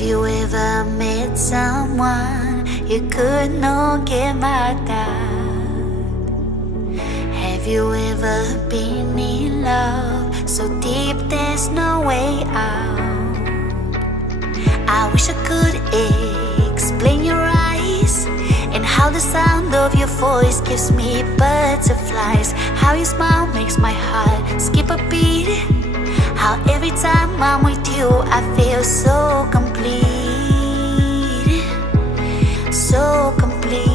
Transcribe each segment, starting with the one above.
you ever met someone you could not get mad at? Have you ever been in love so deep there's no way out? I wish I could explain your eyes and how the sound of your voice gives me butterflies. How your smile makes my heart skip a beat. How every time I'm with you I feel so complete. So complete.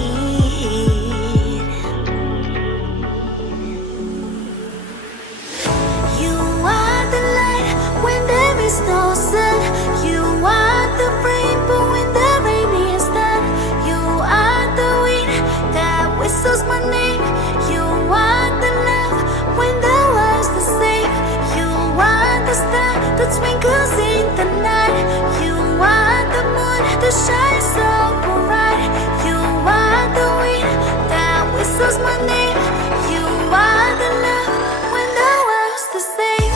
You are the light when there is no sun. You are the rainbow when the rain is done. You are the wind that whistles my name. You are the love when the world's the same. You are the star that twinkles in the night. You are the moon that shines so bright. You are the wind that whistles my name. You are the love when the world's the same.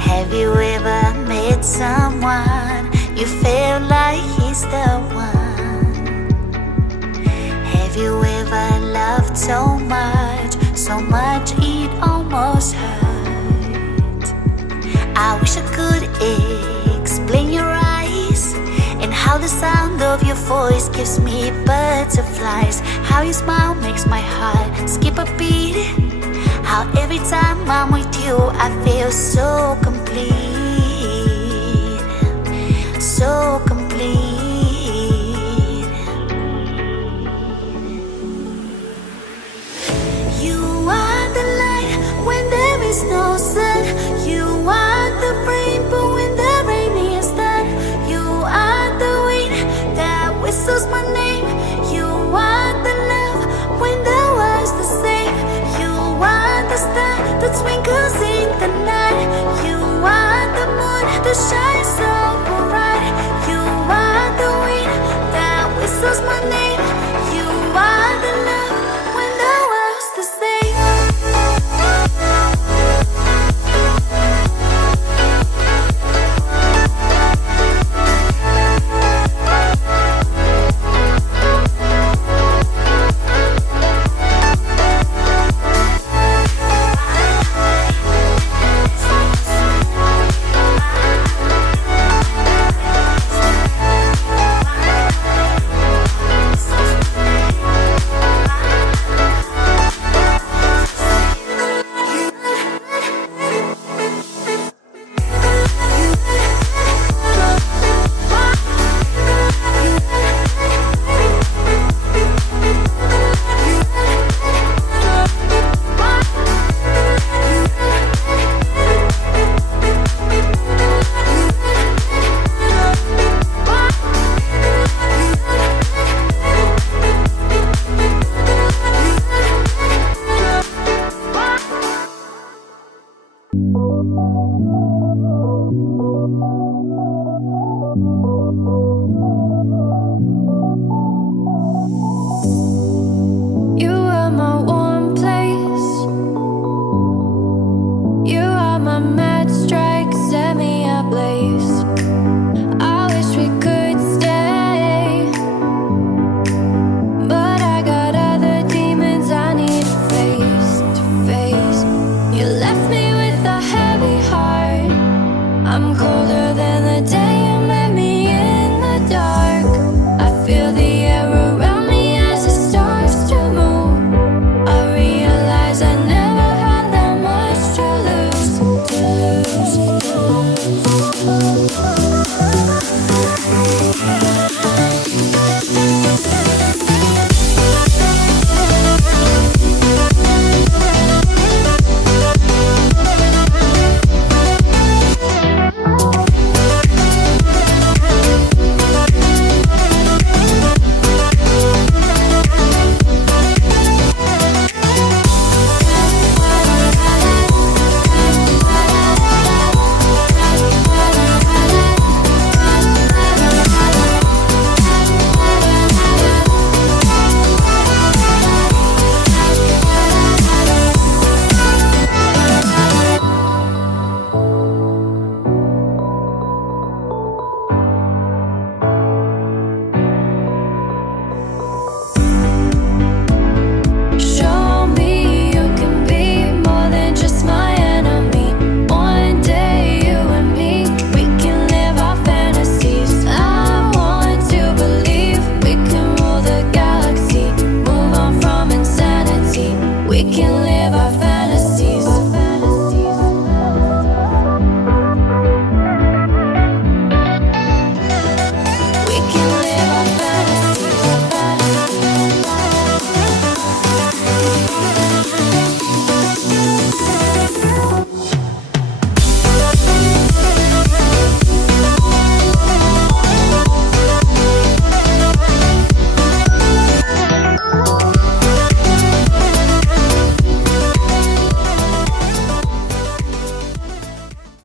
Have you ever met someone you feel like he's the one? Have you ever loved so much it almost hurt? I wish I could explain your eyes and how the sound of your voice gives me butterflies. How your smile makes my heart skip a beat. How every time I'm with you I feel so complete. So complete. You are the light when there is no sun. You are the rainbow when the rain is done. You are the wind that whistles my name. You are the love when the world's the same. You are the star that twinkles in the night. You are the moon that shines so bright. You are the wind that whistles my name. You are the love when the world's the same. You are my warm place. You are my mad strike, set me ablaze. I wish we could stay, but I got other demons I need face to face. You left me with a heavy heart. I'm cold.